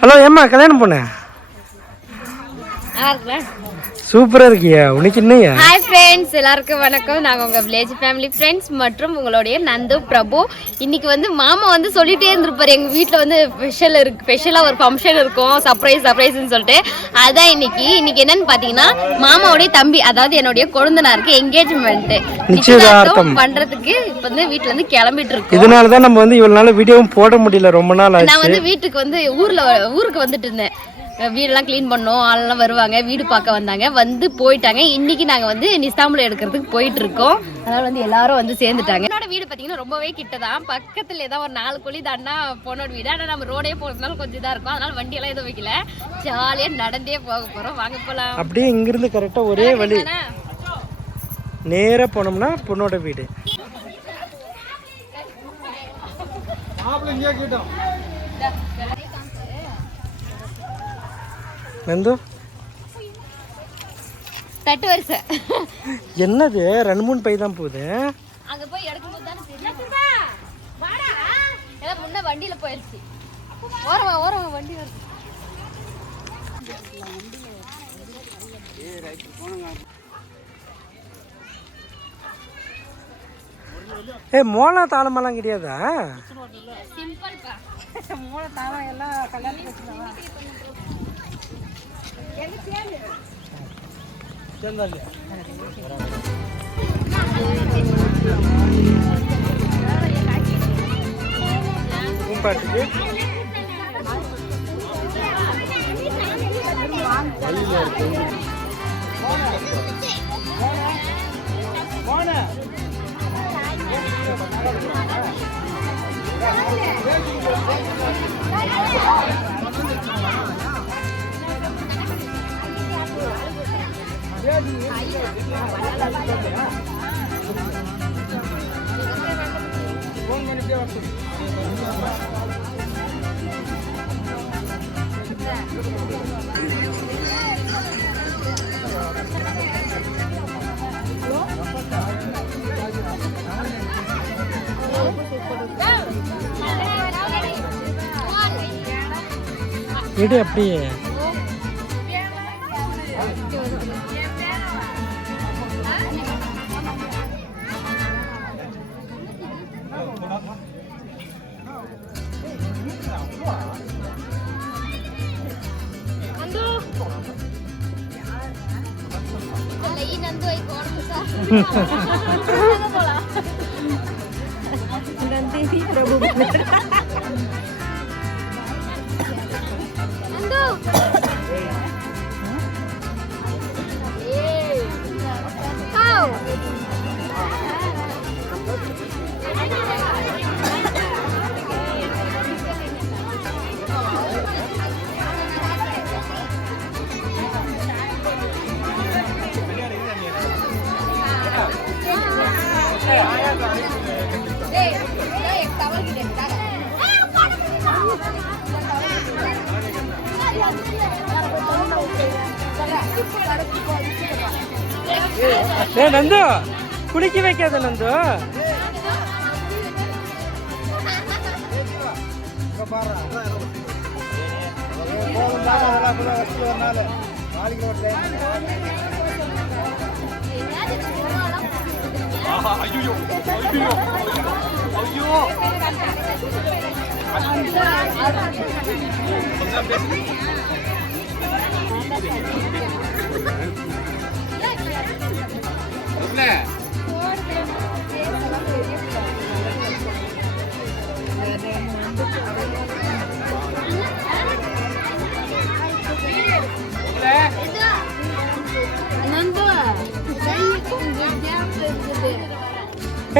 Hello ஏம்மா கல்யாணம் பொண்ணு? சூப்பரா இருக்கியா? உனக்கு என்னையா ஹாய் ஃப்ரெண்ட்ஸ் எல்லாருக்கும் வணக்கம். நாங்கள் உங்கள் வில்லேஜ் ஃபேமிலி ஃப்ரெண்ட்ஸ் மற்றும் உங்களுடைய நந்து பிரபு. இன்னைக்கு வந்து மாமா வந்து சொல்லிட்டே இருந்திருப்பாரு. எங்கள் வீட்டில் வந்து ஸ்பெஷல் இருக்கு ஸ்பெஷலாக ஒரு ஃபங்க்ஷன் இருக்கும். சர்ப்ரைஸ் சர்ப்ரைஸ்னு சொல்லிட்டு. அதான் இன்னைக்கு. இன்னைக்கு என்னன்னு பார்த்தீங்கன்னா மாமாவுடைய தம்பி அதாவது என்னுடைய கொழுந்தனாருக்கு என்கேஜ்மெண்ட் நிச்சயதார்த்தம். பண்றதுக்கு இப்போ வந்து வீட்டில் இருந்து கிளம்பிட்டு இருக்கோம். இதனால தான் நம்ம வந்து இவ்வளவு நாள் வீடியோவும் போட முடியல. ரொம்ப நாள் நான் வந்து வீட்டுக்கு வந்து ஊர்ல ஊருக்கு வந்துட்டு இருந்தேன். வீடெல்லாம் க்ளீன் பண்ணோம். ஆளெல்லாம் வருவாங்க. வீடு பார்க்க வந்தாங்க. வந்து போயிட்டாங்க. இன்னைக்கு நாங்க வந்து நிஸ்தாம்புல எடுக்கிறதுக்கு போயிட்டு இருக்கோம் அதனால வந்து எல்லாரும் வந்து சேர்ந்துட்டாங்க. என்னோட வீடு பாத்தீங்கன்னா ரொம்பவே கிட்டதான். பக்கத்துல ஏதாவது ஒரு நாலு குழி தாண்டா பொண்ணோட வீடு. ஆனா நம்ம ரோடே போறதுனால கொஞ்சம் இதா இருக்கும். அதனால வண்டி எல்லாம் எதுவும் வைக்கல. ஜாலியா நடந்தே போக போறோம். வாங்க போலாம். அப்படியே இங்கிருந்து கரெக்டா ஒரே வழி. தானே? நேரா போனோம்னா பொண்ணோட வீடு. நந்து? தட்டு வரிசை. என்னது? ரெண்டு மூணு பை தான் போகுது. அங்க போய் எடுக்கும்போது தானே தெரியும். எல்லாம் முன்ன வண்டியில போயிருச்சு. ஓரமா ஓரமா வண்டி வருது. ஏ மோளா தாளமெல்லாம் கிடையாதா? சிம்பிள் எடு அப்படியே Nanti ada bubuk merah. ಏ ನಂದು ಕುಳಿಕಿ ಬೇಕಾದ ನಂದು ಅಯ್ಯೋ ಅಯ್ಯೋ ಅಯ್ಯೋ ಅಯ್ಯೋ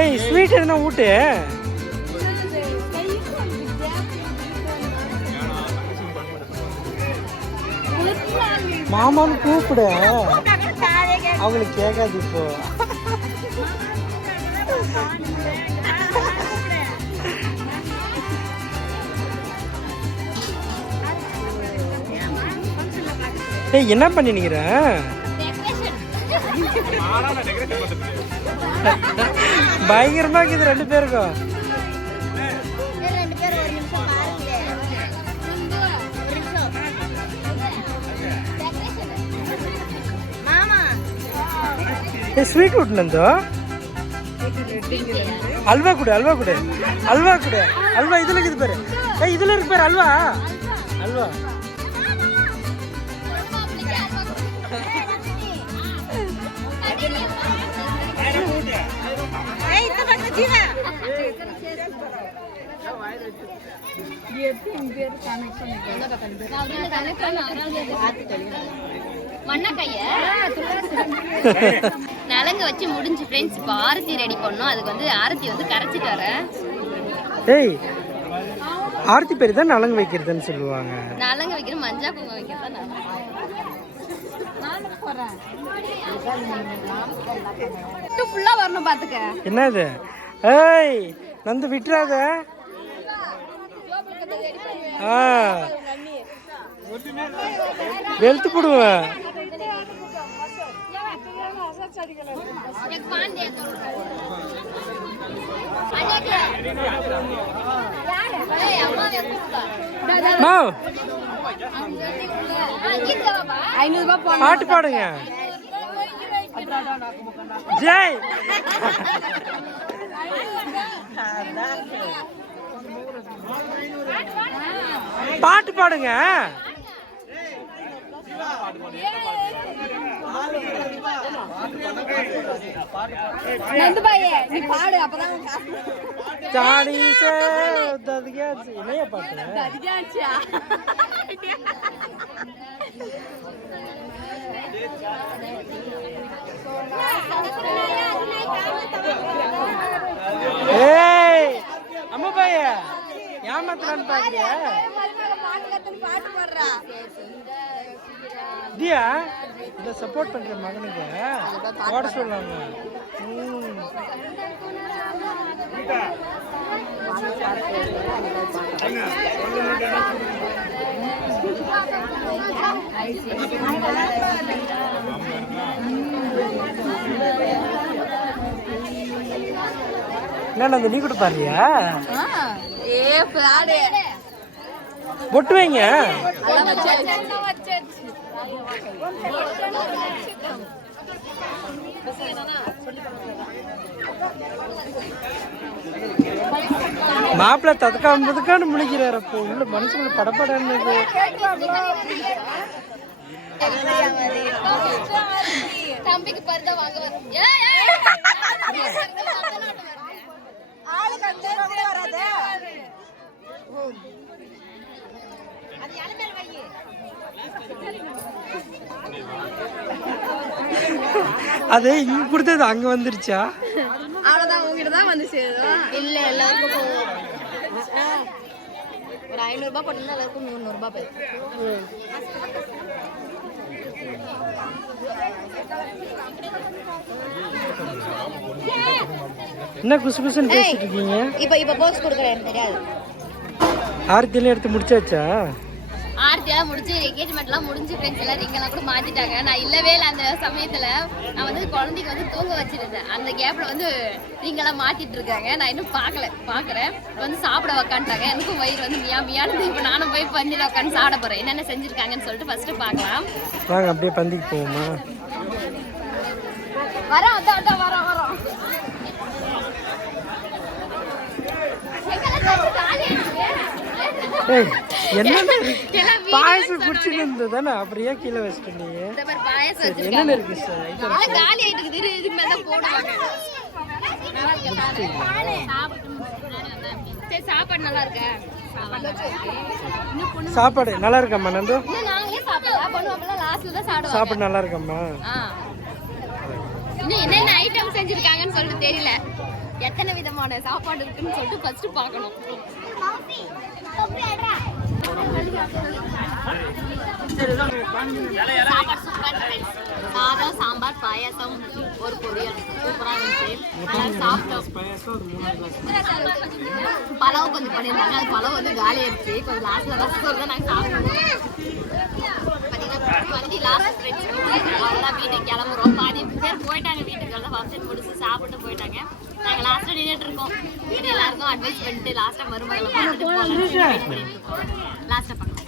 ಏಯ್ ಸ್ವೀಟ್ ಏನೋ ಊಟ? மாமான்னு கூப்பிடு. அவங்களுக்கு கேட்காது இப்போ. ஏய் என்ன பண்ணி நிக்கிற? பயங்கரமா இருக்குது ரெண்டு பேருக்கும். ஏ ஸ்வீட் விட்டுனந்தோ அல்வா கொடு அல்வா கொடு அல்வா கொடு அல்வா இதுல இருக்குது பாரு ஏய் இதுல இருக்கு பாரு அல்வா அல்வா மண்ணக்கைய நலங்க வச்சு முடிஞ்சு ஃப்ரெண்ட்ஸ் இப்போ ஆரத்தி ரெடி பண்ணோம். அதுக்கு வந்து ஆரத்தி வந்து கரைச்சிட்டு வரேன் ஏய் ஆர்த்தி பேர் தான் நலங்கு வைக்கிறதுன்னு சொல்லுவாங்க. நலங்க வைக்கிற மஞ்சா குங்குமம் வைக்கிறது ஃபுல்லா வரணும் பாத்துக்க. என்னது? ஏய் நந்து விட்டுறாத. ஆ. வெளுத்து போடுவேன். பாட்டு பாடுங்க. ஜெய். பாட்டு பாடுங்க. நந்துபாயே நீ பாடு அப்பதான் ஜானி சே ததிகாச்சு என்னைய பாட்டு? ஏய் அம்மா பைய ஏமாத்தலான்னு பாக்குறியா பாட்டு பாடுறா. தியா இந்த சப்போர்ட் பண்ற மகனுக்கு ஓட சொல்லாங்க. என்ன அந்த நீ கூட பாருறியா ஏ பாடு பொட்டு வைங்க. மாப்பிள்ள ததுக்காம முடிக்கிறார் அப்போ. உள்ள மனசுக்குள்ள படப்படன்னு தம்பிக்கு பருதா வாங்க அது இங்க கொடுத்தது அங்க வந்துருச்சா? அவ்வளவுதான் உங்ககிட்ட தான் வந்து சேரும் இல்ல எல்லாருக்கும் ஒரு ஐநூறு ரூபாய் போட்டீங்கன்னா எல்லாருக்கும் முந்நூறு ரூபாய் போயிடும் என்ன குசு குசுன்னு பேசிட்டு இருக்கீங்க? இப்போ இப்போ போஸ்ட் கொடுக்குறேன் தெரியாது. ஆரத்தியெல்லாம் எடுத்து முடிச்சாச்சா? ஆர்த்தியெல்லாம் முடிச்சு என்கேஜ்மெண்ட்லாம் முடிஞ்சு ஃப்ரெண்ட்ஸ் எல்லாம் ரிங்கெல்லாம் கூட மாத்திட்டாங்க. நான் இல்லவே இல்லை அந்த சமயத்துல. நான் வந்து குழந்தைக்கு வந்து தூங்க வச்சிருந்தேன். அந்த கேப்ல வந்து ரிங்கெல்லாம் மாத்திட்டு இருக்காங்க. நான் இன்னும் பார்க்கல பார்க்குறேன். இப்போ வந்து சாப்பிட உக்காந்துட்டாங்க எனக்கும் வயிறு வந்து மியா மியானது. இப்போ நானும் போய் பந்தியில் உட்காந்து சாப்பிட போறேன். என்னென்ன செஞ்சிருக்காங்கன்னு சொல்லிட்டு ஃபர்ஸ்ட் பார்க்கலாம். வாங்க அப்படியே பந்திக்கு போவோமா? வரோம் அதான் அதான் வரோம் வரோம் எங்கெல்லாம் தட்டு காலி ஆயிடுச்சு. பாயசம் குடிச்சுட்டு இருந்தது அப்புறம் ஏன் கீழே வச்சுட்டு நீ இந்த மாதிரி பாயாசம் சரி, வச்சிருக்காங்க. என்னென்ன இருக்கு சார்? காலி ஆயிட்டு இதுக்கு மேல போடுவாங்க. சாப்பாடு நல்லா இருக்கா? சாப்பாடு நல்லா இருக்கம்மா சாப்பிடுவாங்க. சாப்பாடு நல்லா இருக்கம்மா. இன்னும் என்னென்ன ஐட்டம் செஞ்சிருக்காங்கன்னு சொல்லிட்டு தெரியல. எத்தனை விதமான சாப்பாடு இருக்குன்னு சொல்லிட்டு ஃபர்ஸ்ட் பார்க்கணும். சாதம் சாம்பார் பாயாசம் ஒரு பொரியல். சூப்பராக இருந்துச்சு. நல்லா சாப்பிட்டோம். பழம் கொஞ்சம் பண்ணியிருந்தாங்க. அது பழம் வந்து காலி ஆயிடுச்சு. கொஞ்சம் லாஸ்ட்ல ரசம் தான் நாங்கள் சாப்பிட்டோம். பார்த்தீங்கன்னா வண்டி லாஸ்ட் ஃப்ரெண்ட்ஸ் அவ்வளோதான் வீட்டுக்கு கிளம்புறோம். பாதி பேர் போயிட்டாங்க வீட்டுக்கு. எல்லாம் ஃபங்க்ஷன் முடிச்சு சாப்பிட்டு போயிட்டாங்க. நாங்கள் லாஸ்ட்டாக நின்றுட்டு இருக்கோம். எல்லாருக்கும் அட்வைஸ் பண்ணிட்டு லாஸ்ட்டாக மறுபடியும் லாஸ்ட்டாக பார்க்கலாம்